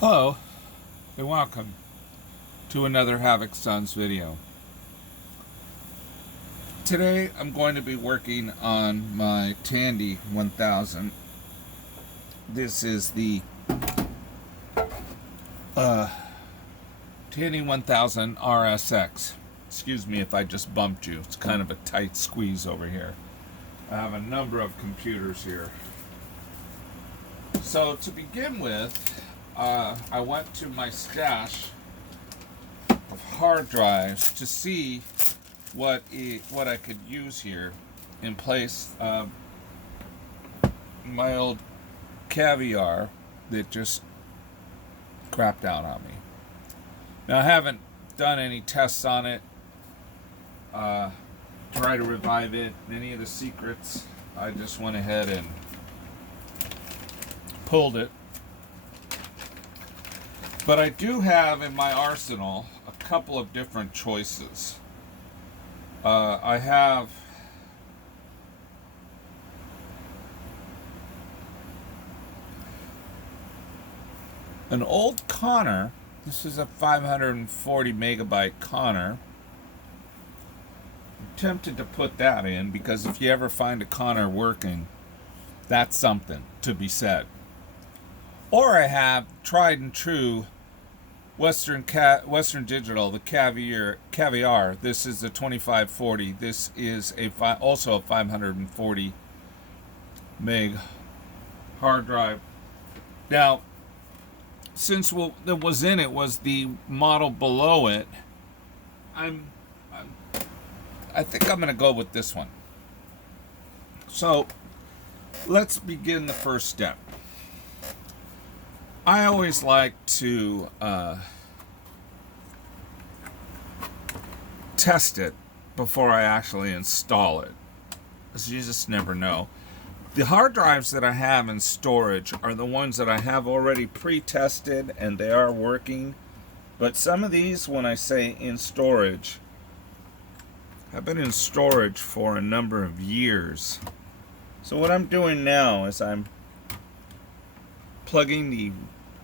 Hello, and welcome to another Havoc Sons video. Today I'm going to be working on my Tandy 1000. This is the Tandy 1000 RSX. Excuse me if I just bumped you. It's kind of a tight squeeze over here. I have a number of computers here. So to begin with, I went to my stash of hard drives to see what I could use here in place of my old Caviar that just crapped out on me. Now I haven't done any tests on it, try to revive it, any of the secrets. I just went ahead and pulled it. But I do have in my arsenal a couple of different choices. I have an old Connor. This is a 540 megabyte Connor. I'm tempted to put that in because if you ever find a Connor working, that's something to be said. Or I have tried and true Western Digital, the Caviar. This is the 2540. This is also a 540 meg hard drive. Now, since what was in it was the model below it, I think I'm going to go with this one. So let's begin the first step. I always like to test it before I actually install it, because you just never know. The hard drives that I have in storage are the ones that I have already pre-tested and they are working. But some of these, when I say in storage, have been in storage for a number of years. So what I'm doing now is I'm plugging the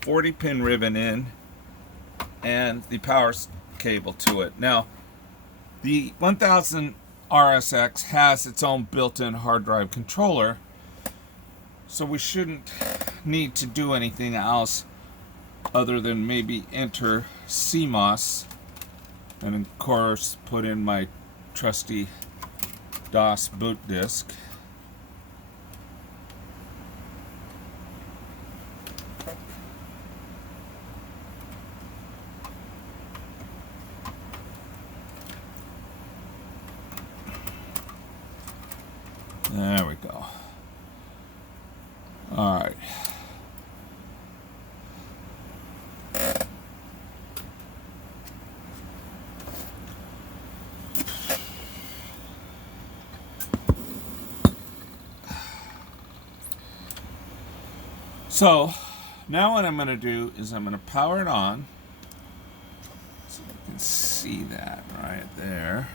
40-pin ribbon in and the power cable to it. Now, the 1000 RSX has its own built-in hard drive controller, so we shouldn't need to do anything else other than maybe enter CMOS and of course put in my trusty DOS boot disk. There we go. All right. So now what I'm going to do is I'm going to power it on so you can see that right there.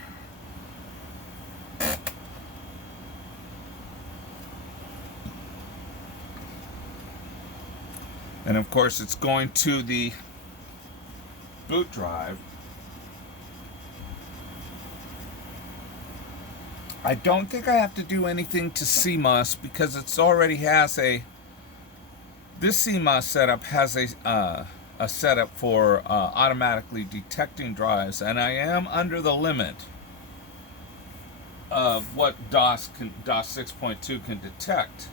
And of course it's going to the boot drive. I don't think I have to do anything to CMOS because it's already has this CMOS setup has a setup for automatically detecting drives, and I am under the limit of what DOS 6.2 can detect.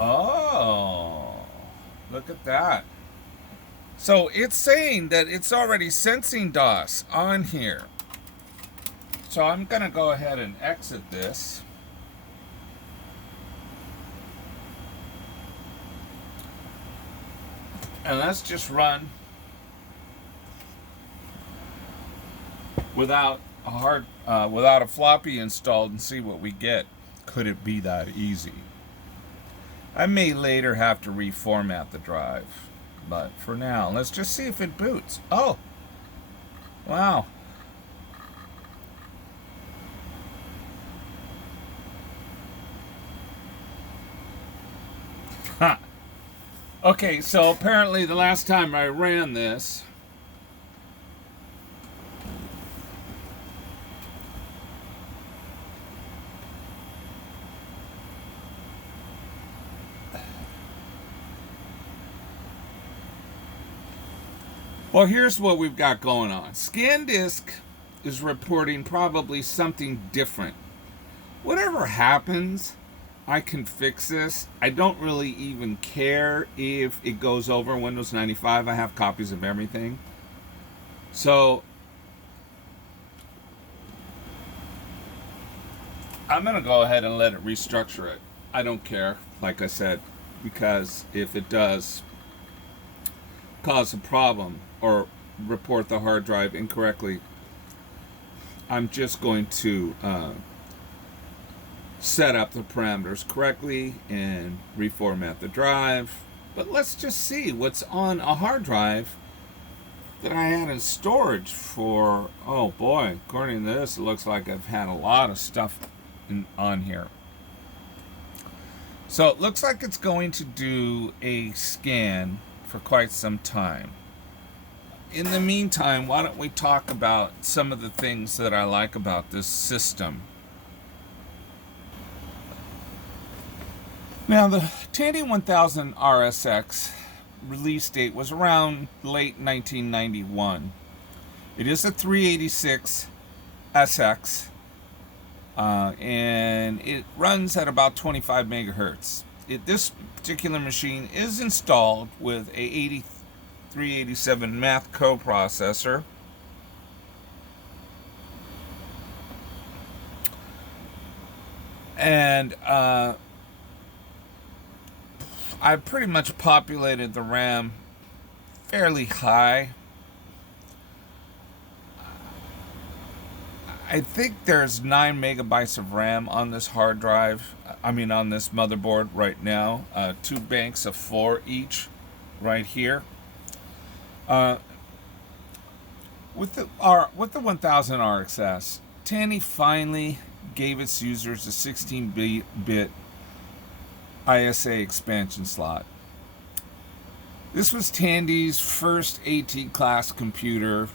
Oh, look at that. So it's saying that it's already sensing DOS on here. So I'm going to go ahead and exit this. And let's just run without a floppy installed and see what we get. Could it be that easy? I may later have to reformat the drive, but for now, let's just see if it boots. Oh, wow. Okay, so apparently the last time I ran this, well, here's what we've got going on. ScanDisk is reporting probably something different. Whatever happens, I can fix this. I don't really even care if it goes over Windows 95. I have copies of everything. So I'm going to go ahead and let it restructure it. I don't care, like I said, because if it does cause a problem or report the hard drive incorrectly, I'm just going to set up the parameters correctly and reformat the drive. But let's just see what's on a hard drive that I had in storage for, oh boy, according to this, it looks like I've had a lot of stuff on here. So it looks like it's going to do a scan for quite some time. In the meantime, why don't we talk about some of the things that I like about this system. Now, the Tandy 1000 RSX release date was around late 1991. It is a 386 SX, and it runs at about 25 megahertz. This particular machine is installed with a 8387 math coprocessor. And I've pretty much populated the RAM fairly high. I think there's 9 megabytes of RAM on this hard drive. On this motherboard right now. 2 banks of 4 each right here. With the 1000 RXS, Tandy finally gave its users a 16-bit ISA expansion slot. This was Tandy's first AT-class computer.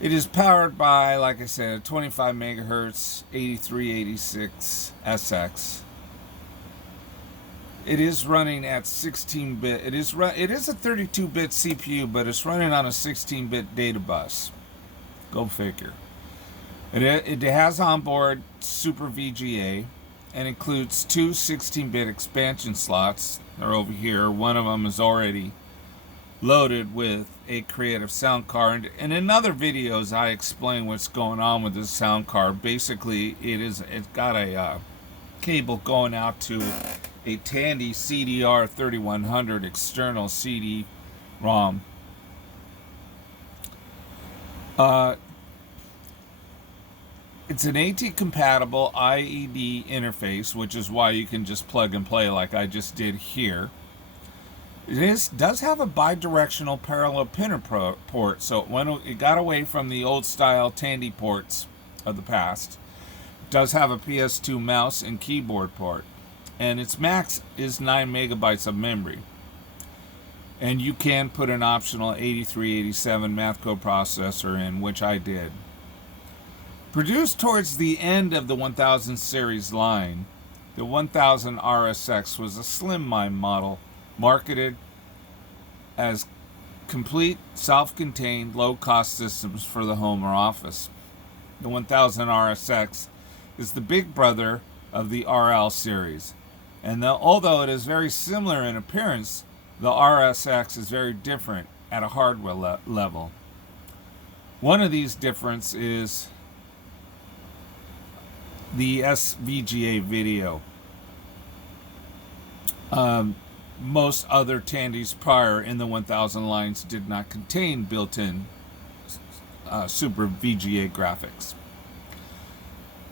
It is powered by, like I said, a 25 megahertz 8386 SX. It is running at 16-bit. It is a 32-bit CPU, but it's running on a 16-bit data bus. Go figure. It has onboard Super VGA and includes 2 16-bit expansion slots. They're over here. One of them is already loaded with a creative sound card. And in other videos, I explain what's going on with this sound card. Basically, it's got a cable going out to a Tandy CDR 3100 external CD-ROM. It's an AT-compatible IED interface, which is why you can just plug and play like I just did here. It does have a bi-directional parallel printer port, so it got away from the old-style Tandy ports of the past. It does have a PS2 mouse and keyboard port, and its max is 9 megabytes of memory. And you can put an optional 8387 math coprocessor in, which I did. Produced towards the end of the 1000 series line, the 1000 RSX was a slimline model marketed as complete, self-contained, low-cost systems for the home or office. The 1000 RSX is the big brother of the RL series, and although it is very similar in appearance, the RSX is very different at a hardware level. One of these differences is the SVGA video. Most other Tandys prior in the 1000 lines did not contain built-in Super VGA graphics.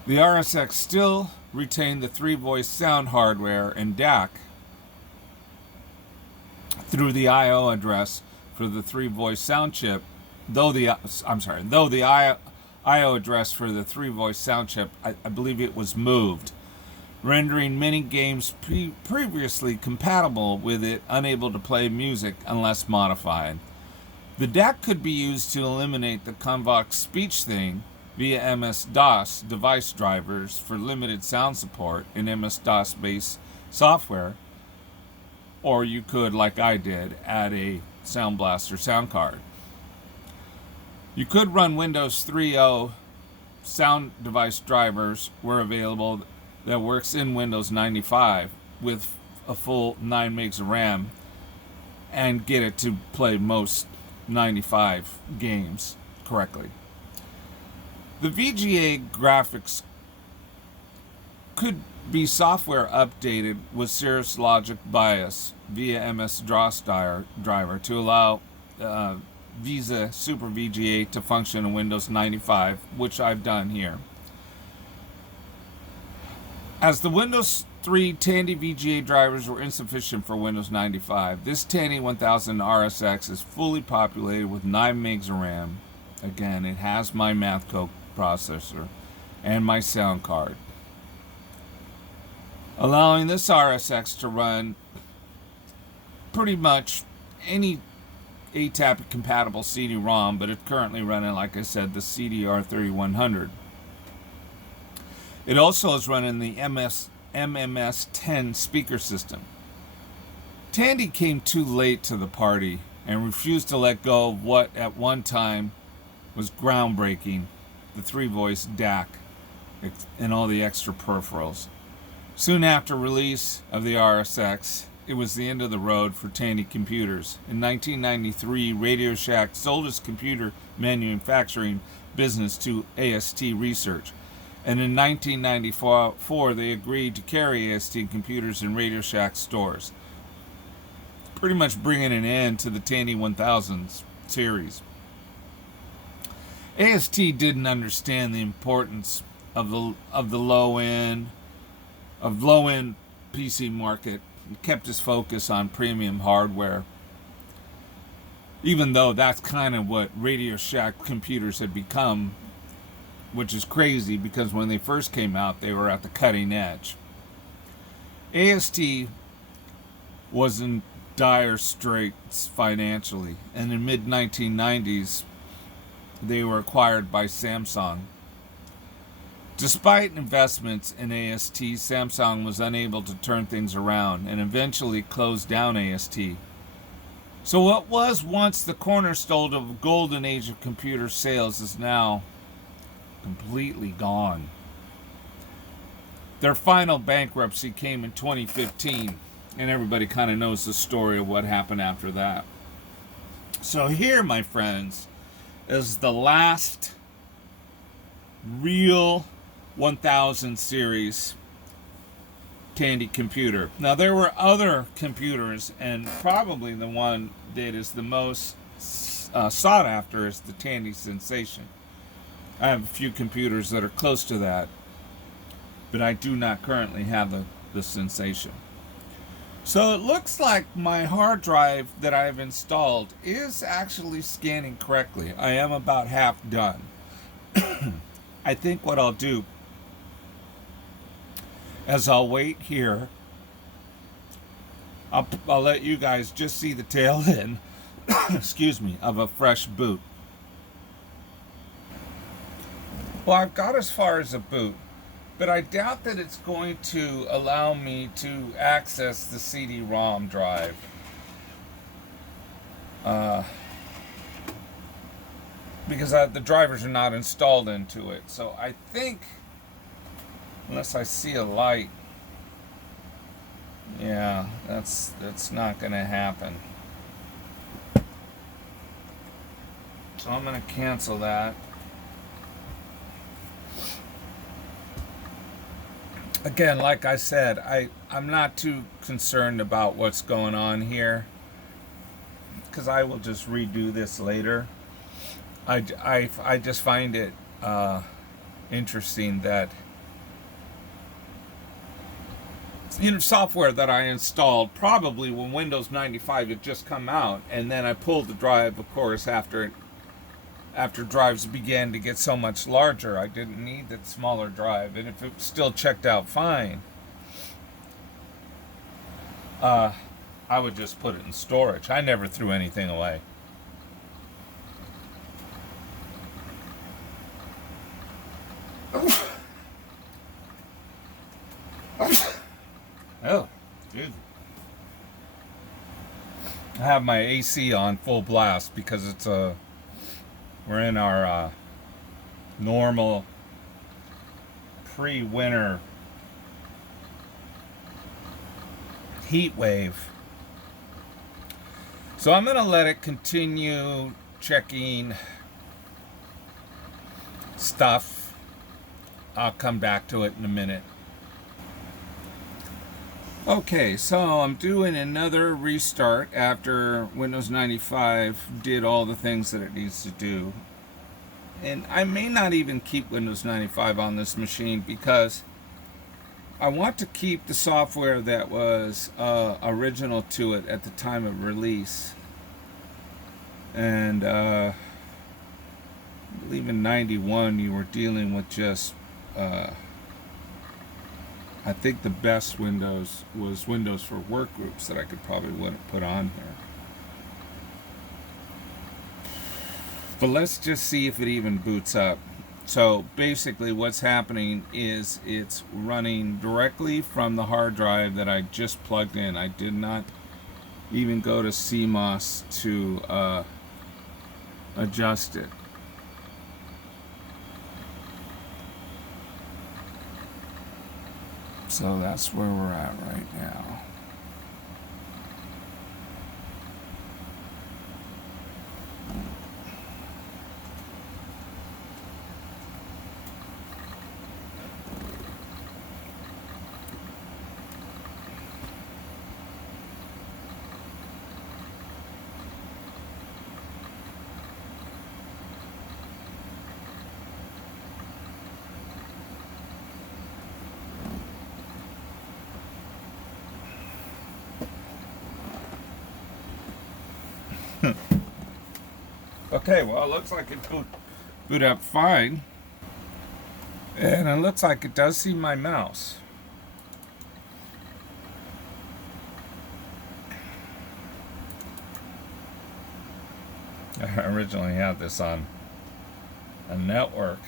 The RSX still retained the 3-voice sound hardware and DAC through the I/O address for the 3-voice sound chip, though the I/O address for the 3-voice sound chip, I believe it was moved. rendering many games previously compatible with it unable to play music unless modified. The DAC could be used to eliminate the convox speech thing via MS-DOS device drivers for limited sound support in MS-DOS based software, or you could, like I did, add a Sound Blaster sound card. You could run Windows 3.0 sound device drivers were available that works in Windows 95 with a full 9 megs of RAM and get it to play most 95 games correctly. The VGA graphics could be software updated with Cirrus Logic BIOS via MS-DOS driver to allow Visa Super VGA to function in Windows 95, which I've done here. As the Windows 3 Tandy VGA drivers were insufficient for Windows 95, this Tandy 1000 RSX is fully populated with 9 megs of RAM. Again, it has my Mathco processor and my sound card, allowing this RSX to run pretty much any ATAP compatible CD-ROM, but it's currently running, like I said, the CDR3100. It also is running the MMS-10 speaker system. Tandy came too late to the party and refused to let go of what at one time was groundbreaking, the 3-voice DAC and all the extra peripherals. Soon after release of the RSX, it was the end of the road for Tandy computers. In 1993, Radio Shack sold its computer manufacturing business to AST Research. And in 1994, they agreed to carry AST computers in Radio Shack stores, pretty much bringing an end to the Tandy 1000 series. AST didn't understand the importance of the low-end PC market and kept his focus on premium hardware, even though that's kind of what Radio Shack computers had become, which is crazy because when they first came out, they were at the cutting edge. AST was in dire straits financially, and in mid-1990s, they were acquired by Samsung. Despite investments in AST, Samsung was unable to turn things around and eventually closed down AST. So what was once the cornerstone of a golden age of computer sales is now completely gone. Their final bankruptcy came in 2015, and everybody kind of knows the story of what happened after that. So here, my friends, is the last real 1000 series Tandy computer. Now, there were other computers, and probably the one that is the most sought after is the Tandy Sensation. I have a few computers that are close to that, but I do not currently have the Sensation. So it looks like my hard drive that I've installed is actually scanning correctly. I am about half done. I think what I'll do is I'll wait here. I'll let you guys just see the tail end, excuse me, of a fresh boot. Well, I've got as far as a boot, but I doubt that it's going to allow me to access the CD-ROM drive. Because the drivers are not installed into it. So I think, unless I see a light, yeah, that's not going to happen. So I'm going to cancel that. Again, like I said, I'm not too concerned about what's going on here, because I will just redo this later. I just find it interesting that software that I installed probably when Windows 95 had just come out, and then I pulled the drive, of course, after drives began to get so much larger. I didn't need that smaller drive, and if it still checked out fine, I would just put it in storage. I never threw anything away. Oh, dude. I have my AC on full blast because we're in our normal pre-winter heat wave. So I'm going to let it continue checking stuff. I'll come back to it in a minute. Okay, so I'm doing another restart after Windows 95 did all the things that it needs to do. And I may not even keep Windows 95 on this machine because I want to keep the software that was original to it at the time of release. And I believe in 91 you were dealing with just I think the best Windows was Windows for Workgroups that I could probably wouldn't put on here. But let's just see if it even boots up. So basically what's happening is it's running directly from the hard drive that I just plugged in. I did not even go to CMOS to adjust it. So that's where we're at right now. Okay, well, it looks like it boot up fine. And it looks like it does see my mouse. I originally had this on a network.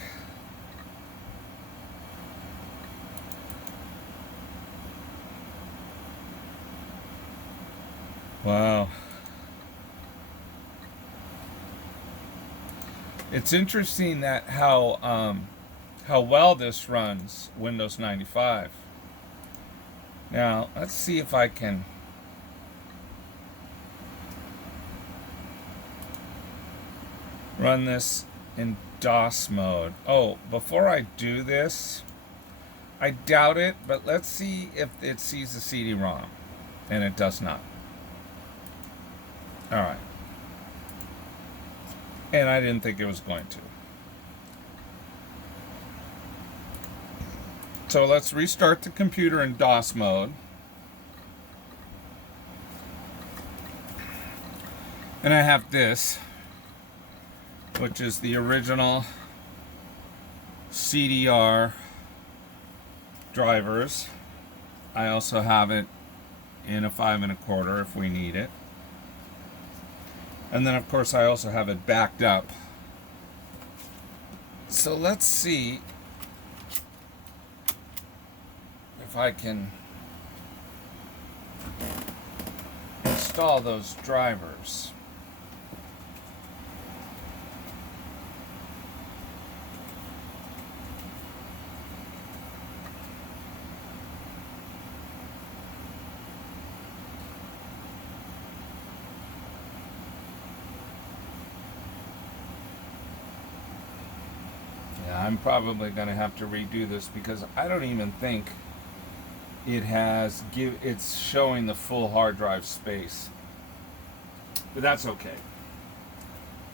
Wow. It's interesting that how well this runs Windows 95. Now, let's see if I can run this in DOS mode. Oh, before I do this, I doubt it, but let's see if it sees the CD-ROM, and it does not. All right. And I didn't think it was going to. So let's restart the computer in DOS mode. And I have this, which is the original CDR drivers. I also have it in a 5 1/4 if we need it. And then, of course, I also have it backed up. So let's see if I can install those drivers. I'm probably going to have to redo this because I don't even think it's showing the full hard drive space. But that's okay.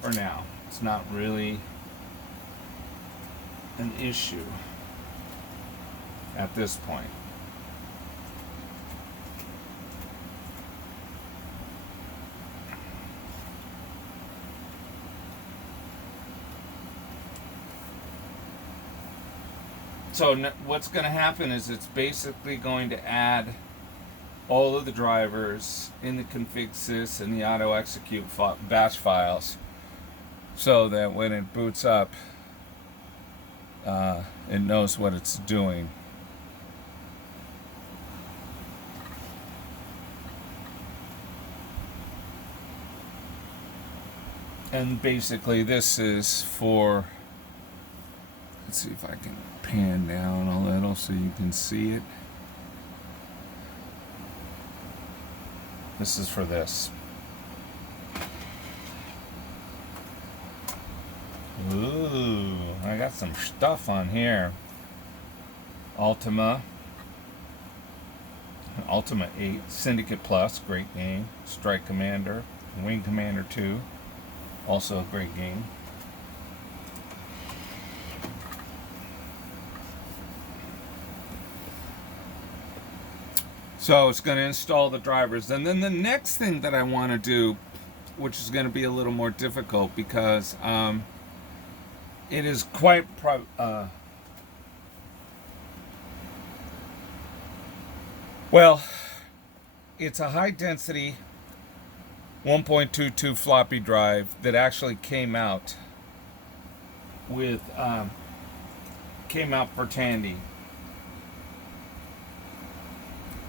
For now, it's not really an issue at this point. So what's going to happen is it's basically going to add all of the drivers in the config sys and the auto execute bash files, so that when it boots up, it knows what it's doing. And basically this is for, let's see if I can pan down a little so you can see it. This is for this. Ooh, I got some stuff on here. Ultima 8, Syndicate Plus, great game. Strike Commander, Wing Commander 2, also a great game. So it's going to install the drivers. And then the next thing that I want to do, which is going to be a little more difficult because it is quite well, it's a high density 1.22 floppy drive that actually came out for Tandy.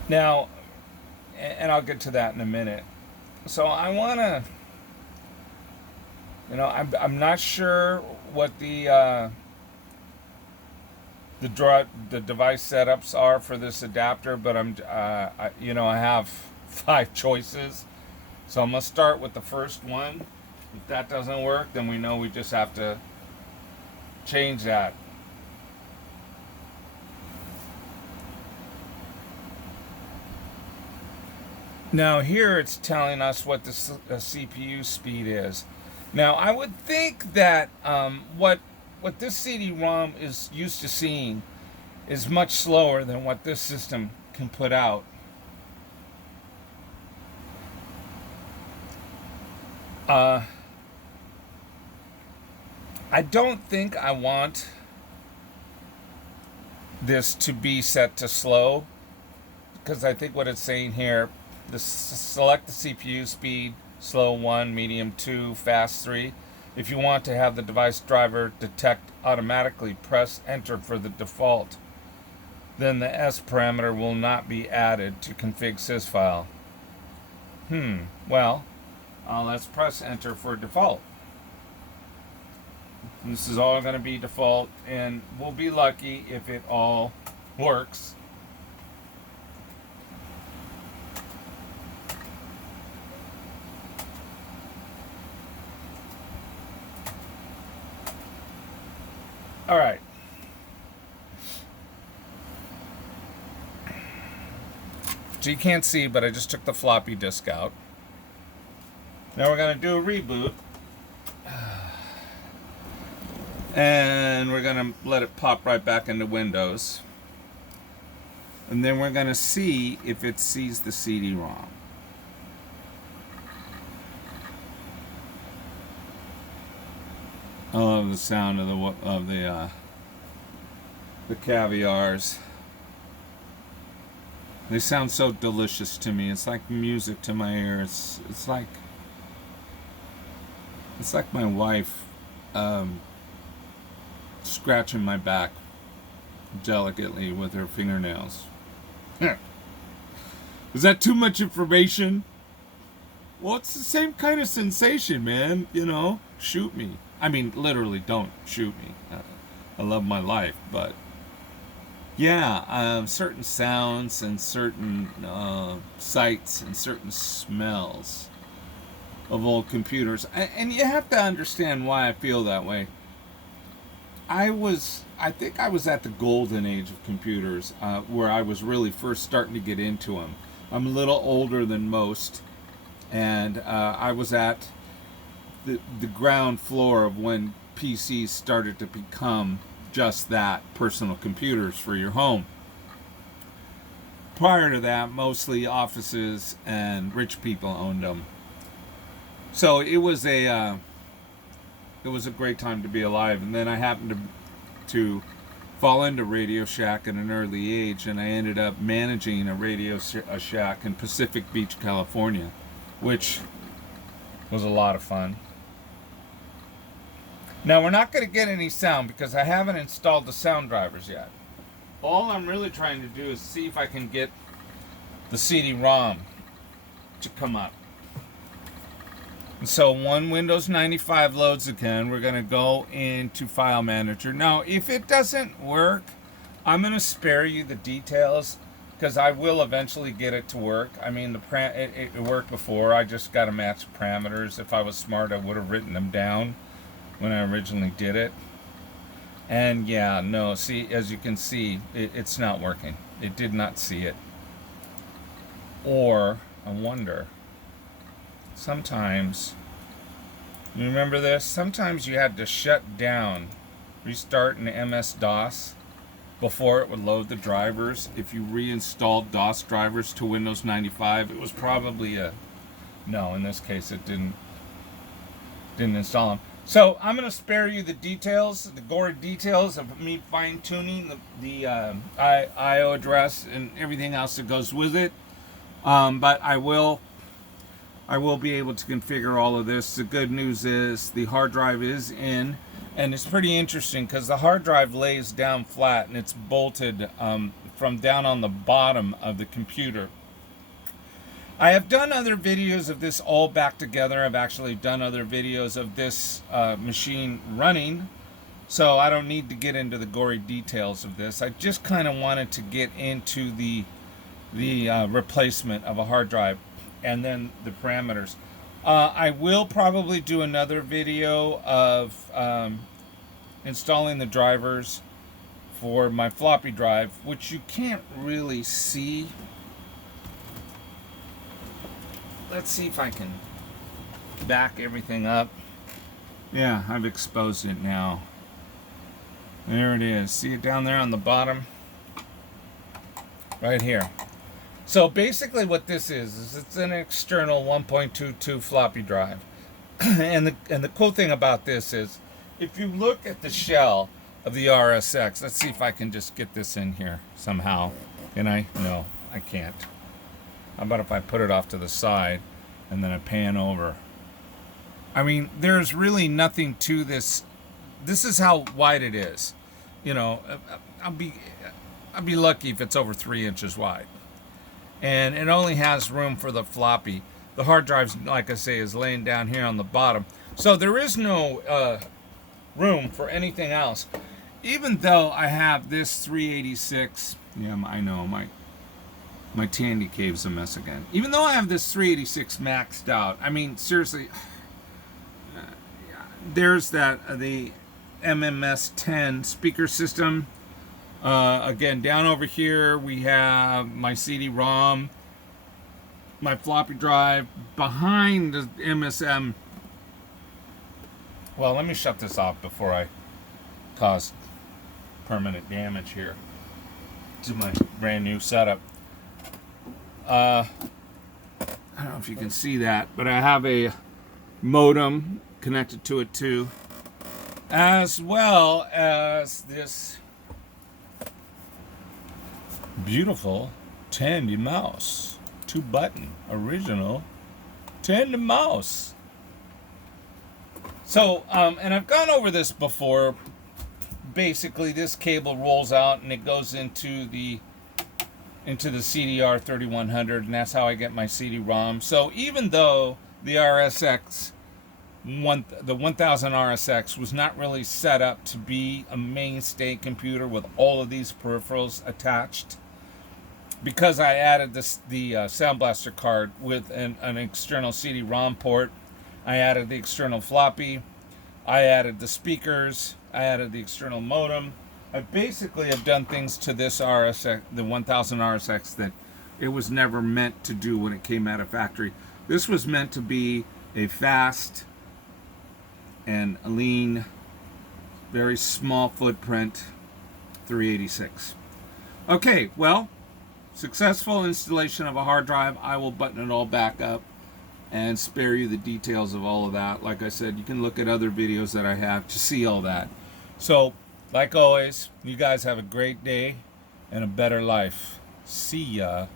Now, and I'll get to that in a minute. So I want to, I'm not sure what the device setups are for this adapter, but I have 5 choices. So I'm gonna start with the first one. If that doesn't work, then we know we just have to change that. Now here it's telling us what the CPU speed is. Now I would think that what this CD-ROM is used to seeing is much slower than what this system can put out. I don't think I want this to be set to slow, because I think what it's saying here, select the CPU speed, slow 1, medium 2, fast 3. If you want to have the device driver detect automatically, press enter for the default. Then the S parameter will not be added to config sys file. Well, let's press enter for default. This is all going to be default, and we'll be lucky if it all works. All right. So you can't see, but I just took the floppy disk out. Now we're going to do a reboot. And we're going to let it pop right back into Windows. And then we're going to see if it sees the CD-ROM. I love the sound of the caviars. They sound so delicious to me. It's like music to my ears. It's like my wife scratching my back delicately with her fingernails. Is that too much information? Well, it's the same kind of sensation, man. Shoot me. I mean, literally, don't shoot me. I love my life, but yeah, certain sounds and certain sights and certain smells of old computers. And you have to understand why I feel that way. I think I was at the golden age of computers, where I was really first starting to get into them. I'm a little older than most, and I was at the ground floor of when PCs started to become just that, personal computers for your home. Prior to that, mostly offices and rich people owned them. So it was a great time to be alive. And then I happened to fall into Radio Shack at an early age, and I ended up managing a shack in Pacific Beach, California, which was a lot of fun. Now, we're not going to get any sound because I haven't installed the sound drivers yet. All I'm really trying to do is see if I can get the CD-ROM to come up. And so when Windows 95 loads again, we're going to go into File Manager. Now, if it doesn't work, I'm going to spare you the details because I will eventually get it to work. I mean, it worked before. I just got to match parameters. If I was smart, I would have written them down when I originally did it. And yeah, no, see, as you can see, it's not working. It did not see it. Or, I wonder, sometimes, you remember this? Sometimes you had to shut down, restart an MS-DOS before it would load the drivers. If you reinstalled DOS drivers to Windows 95, it was probably no, in this case it didn't install them. So I'm going to spare you the details, the gory details of me fine-tuning the IO address and everything else that goes with it. But I will be able to configure all of this. The good news is the hard drive is in, and it's pretty interesting because the hard drive lays down flat and it's bolted from down on the bottom of the computer. I have done other videos of this all back together. I've actually done other videos of this machine running, so I don't need to get into the gory details of this. I just kind of wanted to get into the replacement of a hard drive and then the parameters. I will probably do another video of installing the drivers for my floppy drive, which you can't really see. Let's see if I can back everything up. Yeah, I've exposed it now. There it is. See it down there on the bottom? Right here. So basically what this is it's an external 1.22 floppy drive. and the cool thing about this is if you look at the shell of the RSX, let's see if I can just get this in here somehow. Can I? No, I can't. How about if I put it off to the side and then I pan over? I mean, there's really nothing to this. This is how wide it is. You know, I'll be lucky if it's over 3 inches wide. And it only has room for the floppy. The hard drive, like I say, is laying down here on the bottom. So there is no room for anything else. Even though I have this 386, yeah, I know, my Tandy cave's a mess again. Even though I have this 386 maxed out, I mean, seriously, there's the MMS 10 speaker system. Again, down over here we have my CD-ROM, my floppy drive, behind the MSM. Well, let me shut this off before I cause permanent damage here to my brand new setup. I don't know if you can see that, but I have a modem connected to it too, as well as this beautiful Tandy mouse, 2-button original Tandy mouse. So, and I've gone over this before. Basically, this cable rolls out and it goes into the CDR 3100, and that's how I get my CD-ROM. So even though the RSX, the 1000 RSX was not really set up to be a mainstay computer with all of these peripherals attached, because I added the Sound Blaster card with an external CD-ROM port, I added the external floppy, I added the speakers, I added the external modem. I basically have done things to this RSX, the 1000 RSX, that it was never meant to do when it came out of factory. This was meant to be a fast and lean, very small footprint 386. Okay, well, successful installation of a hard drive. I will button it all back up and spare you the details of all of that. Like I said, you can look at other videos that I have to see all that. So Like always, you guys have a great day and a better life. See ya.